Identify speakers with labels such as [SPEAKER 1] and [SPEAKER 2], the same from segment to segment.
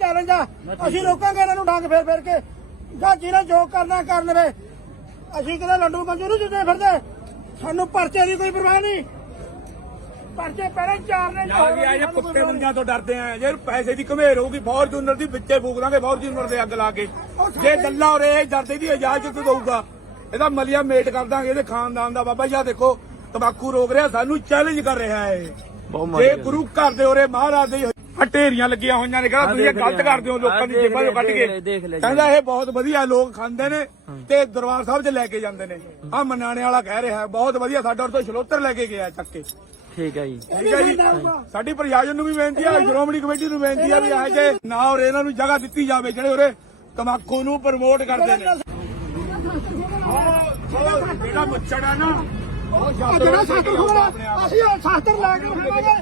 [SPEAKER 1] Challenge ਆ। ਅਸੀਂ ਰੋਕਾਂਗੇ ਇਹਨਾਂ ਨੂੰ ਡੰਗ ਫੇਰ ਫੇਰ ਕੇ। ਜਾਂ ਜਿਹਨੇ ਜੋ ਕਰਨਾ ਕਰ ਲਵੇ। ਅਸੀਂ ਕਿਤੇ ਲੰਡੂ ਮੰਜੂ ਨੂੰ ਜਿੱਦੇ ਫਿਰਦੇ। ਸਾਨੂੰ ਪਰਚੇ ਦੀ ਕੋਈ ਪਰਵਾਹ ਨਹੀਂ। ਪਰਚੇ ਪਹਿਲੇ ਚਾਰ ਨੇ
[SPEAKER 2] ਯਾਰ ਵੀ ਆਏ ਕੁੱਤੇ ਬੰਦਿਆਂ ਤੋਂ ਡਰਦੇ ਆ। ਜੇ ਪੈਸੇ ਦੀ ਘਮੇਰ ਹੋਊਗੀ ਫੌਰਚੂਨਰ ਦੀ ਵਿੱਚੇ ਫੂਕ ਦਾਂਗੇ ਫੌਰਚੂਨਰ ਦੇ ਅੱਗ ਲਾ ਕੇ। ਜੇ ਗੱਲਾਂ ਹੋ ਰਹੇ ਡਰਦੇ ਦੀ ਇਜਾਜ਼ਤ ਦਊਗਾ। ਇਹਦਾ ਮਲੀਆ ਮੇਟ ਕਰ ਦਾਂਗੇ ਇਹਦੇ ਖਾਨਦਾਨ ਦਾ। ਬਾਬਾ ਜੀ ਆਹ ਦੇਖੋ ਤੰਬਾਕੂ ਰੋਕ ਰਿਹਾ ਸਾਨੂੰ ਚੈਲੰਜ ਕਰ ਰਿਹਾ ਹੈ ਇਹ। ਜੇ ਗੁਰੂ ਘਰ ਦੇ ਉਰੇ ਮਹਾਰਾਜ ਦੇ ਹਟੇਰੀਆਂ ਲੱਗੀਆਂ ਹੋਈਆਂ ਨੇ ਕਹਿੰਦਾ ਤੁਸੀਂ ਇਹ ਗਲਤ ਕਰਦੇ ਹੋ ਲੋਕਾਂ ਦੀ ਜੇਬਾਂ ਚੋਂ ਕੱਢ ਕੇ। ਕਹਿੰਦਾ ਇਹ ਬਹੁਤ ਵਧੀਆ ਲੋਕ ਖਾਂਦੇ ਨੇ ਤੇ ਦਰਬਾਰ ਸਾਹਿਬ 'ਚ ਲੈ ਕੇ ਜਾਂਦੇ ਨੇ। ਆ ਮਨਾਣੇ ਵਾਲਾ ਕਹਿ ਰਿਹਾ ਬਹੁਤ ਵਧੀਆ ਸਾਡਾ ਉਰ ਤੋਂ ਛਲੋਤਰ ਲੈ ਕੇ ਗਿਆ ਚੱਕ ਕੇ।
[SPEAKER 3] ਠੀਕ ਹੈ ਜੀ।
[SPEAKER 2] ਠੀਕ ਹੈ ਜੀ। ਸਾਡੀ ਪ੍ਰਸ਼ਾਸਨ ਨੂੰ ਵੀ ਬੇਨਤੀ ਹੈ ਸ਼੍ਰੋਮਣੀ ਕਮੇਟੀ ਨੂੰ ਬੇਨਤੀ ਹੈ ਵੀ ਇਹ ਜੇ ਨਾ ਔਰ ਇਹਨਾਂ ਨੂੰ ਜਗ੍ਹਾ ਦਿੱਤੀ ਜਾਵੇ ਜਿਹੜੇ ਉਰੇ ਤਮਾਕੂ ਨੂੰ ਪ੍ਰਮੋਟ ਕਰਦੇ ਨੇ। ਜਿਹੜਾ ਮੁੱਛੜਾ ਨਾ ਉਹ
[SPEAKER 1] ਆ ਜਿਹੜਾ ਸ਼ਾਸਤਰ ਖੋਲਾ ਅਸੀਂ ਸ਼ਾਸਤਰ ਲੈ ਕੇ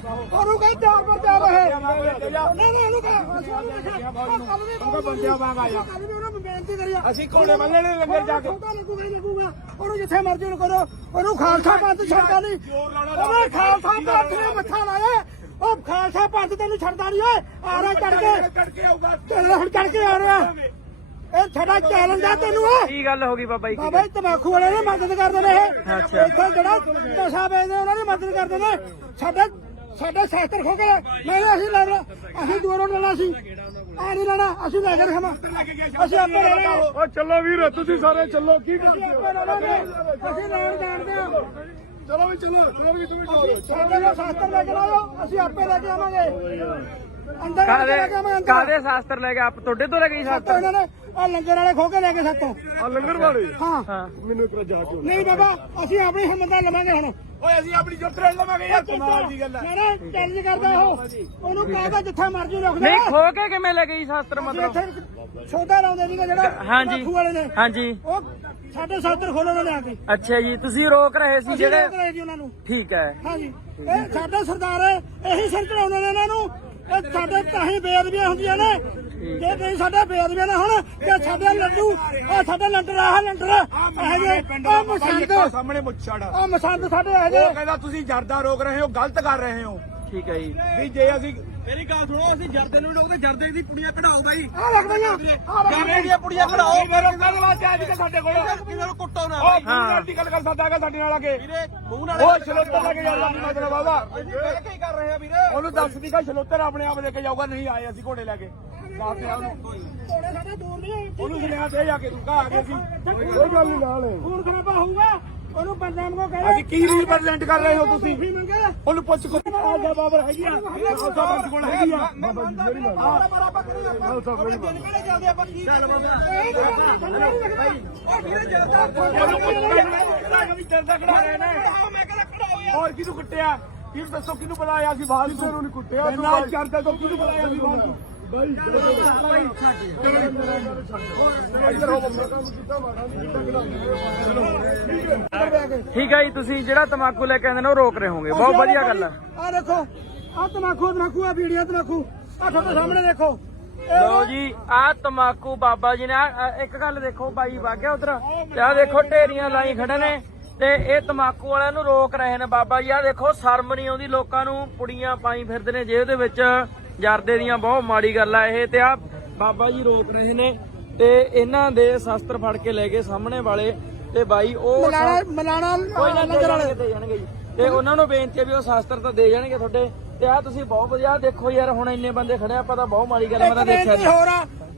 [SPEAKER 1] ਉਹਨੂੰ ਕਹੇ ਚਾਰ ਪਰ ਚਾਰ ਰਹੇ। ਨਹੀਂ ਨਹੀਂ ਇਹਨੂੰ ਕਹੇ ਅਸੀਂ ਉਹਨੂੰ ਕਹੇ
[SPEAKER 2] ਉਹਦਾ ਬੰਦਿਆਂ ਵਾਂਗ ਆਇਆ।
[SPEAKER 1] ਕੱਲ ਵੀ ਉਹਨਾਂ ਨੂੰ ਬੇਨਤੀ ਕਰੀ ਆ।
[SPEAKER 2] ਅਸੀਂ ਘੋੜੇ ਬੰਨਣੇ ਨੇ ਲੰਗਰ ਜਾ ਕੇ।
[SPEAKER 1] ਛੋਟਾ ਲੱਗੂਗਾ ਹੀ ਲੱਗੂਗਾ। ਉਹਨੂੰ ਜਿੱਥੇ ਮਰਜ਼ੀ ਨੂੰ ਕਰੋ। ਉਹਨੂੰ ਖਾਲਸਾ ਪੰਥ ਛੱਡਦਾ ਨਹੀਂ। ਉਹਨੇ ਖਾਲਸਾ ਪੰਥ ਨੇ ਮੱਥਾ ਲਾਇਆ। ਉਹ ਖਾਲਸਾ ਪੰਥ ਤੈਨੂੰ ਛੱਡਦਾ ਨਹੀਂ ਓਏ। ਆ ਰਿਹਾ ਚੜ ਕੇ।
[SPEAKER 2] ਕੱਢ ਕੇ ਆਊਗਾ।
[SPEAKER 1] ਤੇਰੇ ਹੁਣ ਚੜ ਕੇ ਆ ਰਿਹਾ। ਇਹ ਸਾਡਾ ਚੈਲੰਜ ਆ ਤੈਨੂੰ ਓਏ।
[SPEAKER 3] ਕੀ ਗੱਲ ਹੋ ਗਈ ਬਾਬਾ ਜੀ
[SPEAKER 1] ਬਾਬਾ ਜੀ ਤਮਾਕੂ ਵਾਲੇ ਨੇ ਮਦਦ ਕਰਦੇ ਨੇ ਇਹ।
[SPEAKER 3] ਅੱਛਾ।
[SPEAKER 1] ਇੱਥੇ ਜਿਹੜਾ ਨਸ਼ਾ ਵੇਚਦੇ ਉਹਨਾਂ ਦੀ ਮਦਦ ਕਰਦੇ ਨੇ ਸਾਡੇ ਸਾਡੇ ਸ਼ਾਸਤਰ ਖੋ ਕੇ ਮੈਂ ਕਿਹਾ ਅਸੀਂ ਲੈਣਾ ਅਸੀਂ ਦੂਰੋਂ ਲੈਣਾ ਸੀ। ਆ ਨਹੀਂ ਲੈਣਾ ਅਸੀਂ ਲੈ ਕੇ ਰਖਾਂ ਅਸੀਂ ਆਪੇ ਲੈ ਲਾਂਗੇ
[SPEAKER 2] ਉਹ ਚੱਲੋ ਵੀਰ ਤੁਸੀਂ ਸਾਰੇ ਚੱਲੋ। ਕੀ
[SPEAKER 1] ਲੈ ਲਾਂਗੇ ਅਸੀਂ ਲੈਣ ਜਾਣਦੇ ਆ
[SPEAKER 2] ਚਲੋ ਵੀ ਚਲੋ ਚਲੋ ਵੀ ਤੁਸੀਂ
[SPEAKER 1] ਸਾਡੇ ਸ਼ਾਸਤਰ ਲੈ ਕੇ ਲਾਓ ਅਸੀਂ ਆਪੇ ਲੈ ਕੇ ਆਵਾਂਗੇ। ਅੰਦਰ
[SPEAKER 3] ਕਾਦੇ ਕਾਦੇ ਸ਼ਾਸਤਰ ਲੈ ਕੇ ਆਪ ਤੁਹਾਡੇ ਤੋਂ ਲੈ ਗਈ
[SPEAKER 1] ਸਾਤੋਂ
[SPEAKER 3] ਸ਼ਾਸਤਰ?
[SPEAKER 1] ਇਹਨਾਂ ਨੇ ਆ ਲੰਗਰ ਵਾਲੇ ਖੋ ਕੇ ਲੈ ਕੇ ਸਾਤੋਂ।
[SPEAKER 2] ਆ ਲੰਗਰ ਵਾਲੇ?
[SPEAKER 1] ਹਾਂ।
[SPEAKER 3] ਹਾਂ।
[SPEAKER 2] ਮੈਨੂੰ ਇੱਕ ਵਾਰ ਜਾ ਕੇ
[SPEAKER 1] ਨਹੀਂ ਬਾਬਾ ਅਸੀਂ ਆਪਣੀ ਹਿੰਮਤ ਨਾਲ ਲਵਾਂਗੇ ਹੁਣ।
[SPEAKER 2] ਓਏ ਅਸੀਂ ਆਪਣੀ ਜੁੱਤ ਰੇਲ ਲਵਾਂਗੇ ਯਾਰ ਕਮਾਲ ਦੀ ਗੱਲ ਹੈ
[SPEAKER 1] ਮੇਰਾ ਚੈਲੰਜ ਕਰਦਾ ਉਹ। ਉਹਨੂੰ ਕਹਿੰਦਾ ਜਿੱਥੇ ਮਰਜ਼ੀ ਰੱਖ ਦੇ
[SPEAKER 3] ਨਹੀਂ ਖੋ ਕੇ ਕਿਵੇਂ ਲੈ ਗਈ ਸ਼ਾਸਤਰ ਮਤਲਬ?
[SPEAKER 1] ਇੱਥੇ ਛੋਟਾ ਲਾਉਂਦੇ ਸੀਗੇ ਜਿਹੜਾ
[SPEAKER 3] ਹਾਂਜੀ।
[SPEAKER 1] ਬਾਪੂ ਵਾਲੇ ਨੇ।
[SPEAKER 3] ਹਾਂਜੀ।
[SPEAKER 1] ਉਹ ਸਾਡੇ ਖੋਲੋ ਨੇ ਕੇ।
[SPEAKER 3] ਅੱਛਾ ਜੀ ਤੁਸੀਂ ਰੋਕ ਰਹੇ ਸੀ
[SPEAKER 1] ਅਸੀਂ
[SPEAKER 3] ਜਿਹੜੇ
[SPEAKER 1] ਰੋਕ ਰਹੇ ਜੀ ਉਹਨਾਂ ਨੂੰ।
[SPEAKER 3] ਠੀਕ ਹੈ।
[SPEAKER 1] ਹਾਂਜੀ। ਇਹ ਸਾਡੇ ਸਰਦਾਰ ਹੈ, ਇਹੀ ਸਿਰ ਚੜਾਉਂਦੇ ਨੇ ਇਹਨਾਂ ਨੂੰ। ਇਹ ਸਾਡੇ ਤਾਂ ਹੀ ਬੇਅਦਬੀਆਂ ਹੁੰਦੀਆਂ ਨੇ। ਜੇ ਨਹੀਂ ਸਾਡੇ ਬੇਅਦਬੀਆਂ ਨਾ ਹੁਣ ਤੇ ਸਾਡੇ ਲੱਡੂ ਆ ਸਾਡੇ ਲੰਡਰ ਆਹ ਲੰਡਰ ਇਹ ਜੇ ਆ ਮਸੰਦ
[SPEAKER 2] ਸਾਹਮਣੇ ਮੁੱਛੜ।
[SPEAKER 1] ਆ ਮਸੰਦ ਸਾਡੇ ਇਹ ਜੇ
[SPEAKER 2] ਉਹ ਕਹਿੰਦਾ ਤੁਸੀਂ ਜਰਦਾ ਰੋਕ ਰਹੇ ਹੋ ਗਲਤ ਕਰ ਰਹੇ ਹੋ।
[SPEAKER 3] ਠੀਕ ਹੈ ਜੀ।
[SPEAKER 2] ਵੀ ਜੇ ਅਸੀਂ
[SPEAKER 4] ਮੇਰੀ ਗੱਲ ਸੁਣੋ ਅਸੀਂ ਜਰਦੇ ਨੂੰ ਲੋਕ ਤੇ ਜਰਦੇ ਦੀ ਪੁੜੀਆਂ ਕਢਾਓ ਬਾਈ।
[SPEAKER 1] ਆ ਲੱਗ ਗਈਆਂ ਆ ਲੱਗ
[SPEAKER 4] ਜਰਦੇ ਦੀਆਂ ਪੁੜੀਆਂ ਕਢਾਓ।
[SPEAKER 2] ਮੇਰੇ ਗੱਲ ਵਾਸਤੇ ਅੱਜ ਤੇ ਸਾਡੇ ਕੋਲ।
[SPEAKER 4] ਕਿਸੇ ਨੂੰ ਕੁੱਟੋ ਨਾ
[SPEAKER 2] ਉਹ ਹਾਂ। ਗੱਲ ਕਰ ਸਕਦਾ ਹੈਗਾ ਸਾਡੇ ਨਾਲ ਆ ਕੇ।
[SPEAKER 4] ਵੀਰੇ ਮੂੰਹ ਨਾਲ
[SPEAKER 2] ਉਹ ਛਲੋਤਰ ਲੈ ਕੇ ਜਾਊਗਾ ਨਹੀਂ ਮਤਲਬ ਆਵਾ
[SPEAKER 4] ਪਹਿਲਾਂ ਕੀ ਕਰ ਰਹੇ ਆ ਵੀਰੇ?
[SPEAKER 2] ਉਹਨੂੰ ਦੱਸ ਦੀ ਕਿ ਛਲੋਤਰ ਆਪਣੇ ਆਪ ਲੈ ਕੇ ਜਾਊਗਾ ਨਹੀਂ ਆਏ ਅਸੀਂ ਘੋੜੇ ਲੈ ਕੇ। ਦੱਸ ਦੇ ਉਹਨੂੰ।
[SPEAKER 1] ਥੋੜੇ ਸਾਡੇ ਦੂਰ ਨਹੀਂ।
[SPEAKER 2] ਉਹਨੂੰ ਸੁਨੇਹਾ ਦੇ ਜਾ ਕੇ ਤੂੰ ਕਹਾ ਆ ਗਏ ਸੀ। ਕੋਈ ਗੱਲ ਨਹੀਂ। ਨਾਲ।
[SPEAKER 1] ਹੁਣ ਕਿਵੇਂ ਪਾ ਹੋਊਗਾ ਉਹਨੂੰ ਨੂੰ ਕਹੇ
[SPEAKER 2] ਅਸੀਂ ਕੀ ਰਿਪਰੈਜ਼ੈਂਟ ਕਰ ਰਹੇ ਹੋ ਤੁਸੀਂ?
[SPEAKER 1] ਵੀ ਮੰਗੇ।
[SPEAKER 2] ਉਹਨੂੰ ਪੁੱਛ ਕੋ ਆ ਜਾ ਬਾਬਰ ਹੈਗੀ ਆ। ਖਾਲਸਾ ਪੰਥ ਕੋਲ ਹੈਗੀ ਆ। ਬਾਬਾ ਜੀ ਮੇਰੀ ਗੱਲ ਖਾਲਸਾ ਮੇਰੀ ਗੱਲ ਉਹਨੂੰ ਪੁੱਛ ਵੀ ਜਰਦਾ ਖੜਾ ਰਹੇ ਨੇ ਹੋਰ ਕਿਹਨੂੰ ਕੁੱਟਿਆ? ਕੀ ਦੱਸੋ ਕਿਹਨੂੰ ਬੁਲਾਇਆ? ਸੀ ਬਾਹਰ ਨੂੰ ਕੁੱਟਿਆ? ਨਾ ਜਰਦਾ ਤੋਂ ਕਿਹਨੂੰ ਬੁਲਾਇਆ? ਸੀ ਬਾਹਰ ਹੋ
[SPEAKER 3] ਠੀਕ ਹੈ ਜੀ ਤੁਸੀਂ ਜਿਹੜਾ ਤਮਾਕੂ ਲੈ ਕੇ ਆਉਂਦੇ ਨੇ ਉਹ ਰੋਕ ਰਹੇ ਹੋਗੇ ਬਹੁਤ ਵਧੀਆ ਗੱਲ ਹੈ
[SPEAKER 1] ਆ ਦੇਖੋ ਆ ਤਮਾਕੂ ਤਮਾਕੂ ਆ ਵੀਡੀਓ ਤਮਾਕੂ। ਆ ਤੁਹਾਡੇ ਸਾਹਮਣੇ ਦੇਖੋ।
[SPEAKER 3] ਲੋ ਜੀ ਆ ਤਮਾਕੂ ਬਾਬਾ ਜੀ ਨੇ ਆਹ- ਆਹ ਇੱਕ ਗੱਲ ਦੇਖੋ ਬਾਈ ਵਾਗਿਆ ਉਧਰ। ਤੇ ਆ ਦੇਖੋ ਢੇਰੀਆਂ ਲਾਈ ਖੜੇ ਨੇ। ਤੇ ਇਹ ਤਮਾਕੂ ਵਾਲਿਆਂ ਨੂੰ ਰੋਕ ਰਹੇ ਨੇ ਬਾਬਾ ਜੀ। ਆ ਦੇਖੋ ਸ਼ਰਮ ਨਹੀਂ ਆਉਂਦੀ ਲੋਕਾਂ ਨੂੰ ਪੁੜੀਆਂ ਪਾਈ ਫਿਰਦੇ ਨੇ ਜੇਬ ਦੇ ਵਿੱਚ। ਜਰਦੇ ਦੀਆਂ ਬਹੁਤ ਮਾੜੀ ਗੱਲ ਆ ਇਹ ਤੇ ਆ ਬਾਬਾ ਜੀ ਰੋਕ ਰਹੇ ਨੇ ਤੇ ਇਹਨਾਂ ਦੇ ਸ਼ਸਤਰ ਫੜ ਕੇ ਲੈ ਗਏ ਸਾਹਮਣੇ ਵਾਲੇ ਤੇ ਬਾਈ ਉਹ
[SPEAKER 1] ਮਲਾਣਾ ਮਲਾਣਾ
[SPEAKER 3] ਕੋਈ ਨਾ ਜਾਣਗੇ
[SPEAKER 1] ਵਾਲੇ
[SPEAKER 3] ਦੇ ਜਾਣਗੇ ਜੀ। ਤੇ ਉਹਨਾਂ ਨੂੰ ਬੇਨਤੀ ਵੀ ਉਹ ਸ਼ਾਸਤਰ ਤਾਂ ਦੇ ਜਾਣਗੇ ਤੁਹਾਡੇ। ਤੇ ਆ ਤੁਸੀਂ ਬਹੁਤ ਵਧੀਆ ਦੇਖੋ ਯਾਰ ਹੁਣ ਇੰਨੇ ਬੰਦੇ ਖੜੇ ਆ ਪਤਾ ਬਹੁਤ ਮਾੜੀ ਗੱਲ ਮੈਂ ਤਾਂ ਦੇਖਿਆ ਨਹੀਂ
[SPEAKER 1] ਹੋਰ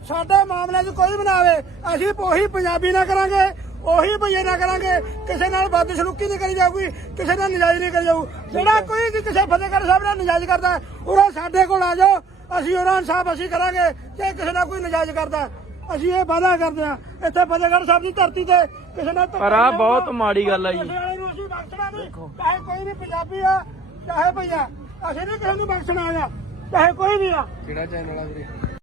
[SPEAKER 1] ਸਾਡੇ ਮਾਮਲੇ 'ਚ ਕੋਈ ਬਣਾਵੇ ਅਸੀਂ ਉਹੀ ਪੰਜਾਬੀ ਨਾ ਕਰਾਂਗੇ। ਉਹੀ ਭਈਏ ਨਾ ਕਰਾਂਗੇ ਕਿਸੇ ਨਾਲ ਬਦਸਲੂਕੀ ਨਹੀਂ ਕਰੀ ਜਾਊਗੀ ਕਿਸੇ ਨਾਲ ਨਜਾਇਜ਼ ਨਹੀਂ ਕਰੀ ਜਾਊ। ਜਿਹੜਾ ਕੋਈ ਵੀ ਕਿਸੇ ਫਤਿਹਗੜ੍ਹ ਸਾਹਿਬ ਨਾਲ ਨਜਾਇਜ਼ ਕਰਦਾ ਹੈ, ਉਹ ਸਾਡੇ ਕੋਲ ਆ ਜਾਓ ਅਸੀਂ ਉਹਨਾਂ ਇਨਸਾਫ ਅਸੀਂ ਕਰਾਂਗੇ ਜੇ ਕਿਸੇ ਨਾਲ ਕੋਈ ਨਜਾਇਜ਼ ਕਰਦਾ। ਅਸੀਂ ਇਹ ਵਾਅਦਾ ਕਰਦੇ ਹਾਂ ਇੱਥੇ ਫਤਿਹਗੜ੍ਹ ਸਾਹਿਬ ਦੀ ਧਰਤੀ ਤੇ ਕਿਸੇ ਨਾਲ
[SPEAKER 3] ਪਰ
[SPEAKER 1] ਨਹੀਂ
[SPEAKER 3] ਬਹੁਤ। ਮਾੜੀ ਗੱਲ ਆ ਜੀ।
[SPEAKER 1] ਚਾਹੇ ਕੋਈ ਵੀ ਪੰਜਾਬੀ ਆ ਚਾਹੇ ਭਈਆ ਅਸੀਂ ਨਹੀਂ ਕਿਸੇ ਨੂੰ ਬਖਸ਼ਣਾ ਆ ਚਾਹੇ ਕੋਈ ਵੀ ਆ।
[SPEAKER 4] ਕਿਹੜਾ ਚੈਨਲ ਆ ਵੀਰੇ।